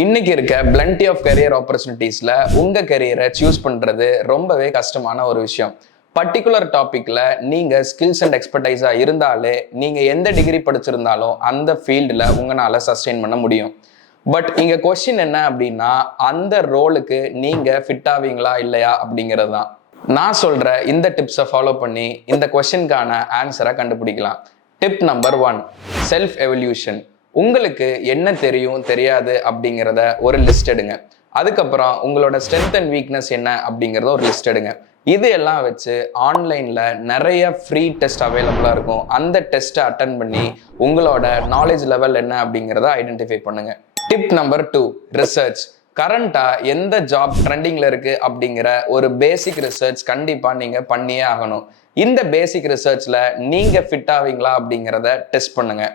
இன்னைக்கு இருக்க plenty of career ஆப்பர்ச்சுனிட்டிஸ்ல உங்க கரியரை சூஸ் பண்றது ரொம்பவே கஷ்டமான ஒரு விஷயம். பர்டிகுலர் டாபிக்ல நீங்க ஸ்கில்ஸ் அண்ட் எக்ஸ்பர்டைஸா இருந்தாலே நீங்க எந்த டிகிரி படிச்சிருந்தாலும் அந்த ஃபீல்டில் உங்களால சஸ்டெயின் பண்ண முடியும். பட் இங்க கொஸ்டின் என்ன அப்படின்னா, அந்த ரோலுக்கு நீங்க ஃபிட் ஆவீங்களா இல்லையா அப்படிங்கிறது தான். நான் சொல்ற இந்த டிப்ஸை ஃபாலோ பண்ணி இந்த கொஸ்டினுக்கான ஆன்சரை கண்டுபிடிக்கலாம். Tip number 1, self evaluation. உங்களுக்கு என்ன தெரியும் தெரியாது அப்படிங்கிறத ஒரு லிஸ்ட் எடுங்க. அதுக்கப்புறம் உங்களோட ஸ்ட்ரென்த் அண்ட் வீக்னஸ் என்ன அப்படிங்கிறத ஒரு லிஸ்ட் எடுங்க. இது எல்லாம் வச்சு ஆன்லைனில் நிறைய ஃப்ரீ டெஸ்ட் அவைலபிளாக இருக்கும். அந்த டெஸ்ட்டை அட்டன் பண்ணி உங்களோட நாலேஜ் லெவல் என்ன அப்படிங்கிறத ஐடென்டிஃபை பண்ணுங்க. Tip number 2, research. கரண்டா எந்த ஜாப் ட்ரெண்டிங்ல இருக்கு அப்படிங்கிற ஒரு பேசிக் ரிசர்ச் கண்டிப்பா நீங்க பண்ணியே ஆகணும். இந்த பேசிக் ரிசர்ச்ல நீங்க ஃபிட் ஆவீங்களா அப்படிங்கிறத டெஸ்ட் பண்ணுங்க.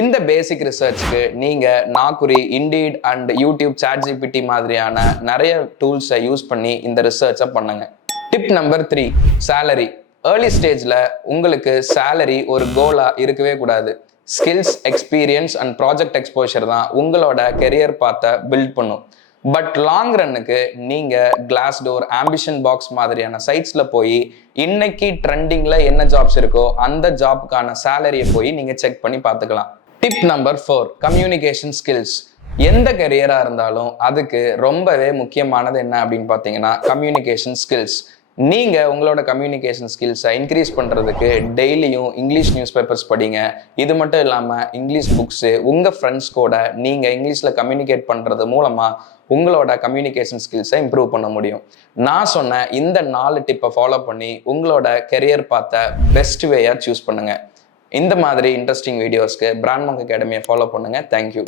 இந்த பேசிக் ரிசர்ச்சுக்கு நீங்க Naukri, indeed and YouTube, ChatGPT மாதிரியான நிறைய டூல்ஸை யூஸ் பண்ணி இந்த ரிசர்ச்சை பண்ணுங்க. Tip number 3, salary. ஏர்லி ஸ்டேஜ்ல உங்களுக்கு சேலரி ஒரு கோலா இருக்கவே கூடாது. Skills, experience and project exposure தான் உங்களோட கெரியர் பாத்தை பில்ட் பண்ணும். பட் லாங் ரன்னுக்கு நீங்க கிளாஸ் டோர், ஆம்பிஷன் பாக்ஸ் மாதிரியான சைட்ஸ்ல போய் இன்னைக்கு ட்ரெண்டிங்ல என்ன ஜாப்ஸ் இருக்கோ அந்த ஜாப்க்கான சேலரியை போய் நீங்க செக் பண்ணி பார்த்துக்கலாம். Tip number 4, communication skills. எந்த கரியரா இருந்தாலும் அதுக்கு ரொம்பவே முக்கியமானது என்ன அப்படின்னு பார்த்தீங்கன்னா கம்யூனிகேஷன் ஸ்கில்ஸ். நீங்க உங்களோட கம்யூனிகேஷன் ஸ்கில்ஸை இன்க்ரீஸ் பண்றதுக்கு டெய்லியும் இங்கிலீஷ் நியூஸ் பேப்பர்ஸ் படிங்க. இது மட்டும் இல்லாம இங்கிலீஷ் புக்ஸு, உங்க ஃப்ரெண்ட்ஸ் கூட நீங்க இங்கிலீஷ்ல கம்யூனிகேட் பண்றது மூலமா உங்களோட கம்யூனிகேஷன் ஸ்கில்ஸை இம்ப்ரூவ் பண்ண முடியும். நான் சொன்ன இந்த 4 டிப்பை ஃபாலோ பண்ணி உங்களோட கெரியர் பார்த்த பெஸ்ட் வேயா சூஸ் பண்ணுங்க. இந்த மாதிரி இன்ட்ரெஸ்டிங் வீடியோஸ்க்கு பிராண்ட் மாங்க் அகாடமியை ஃபாலோ பண்ணுங்க. தேங்க்யூ.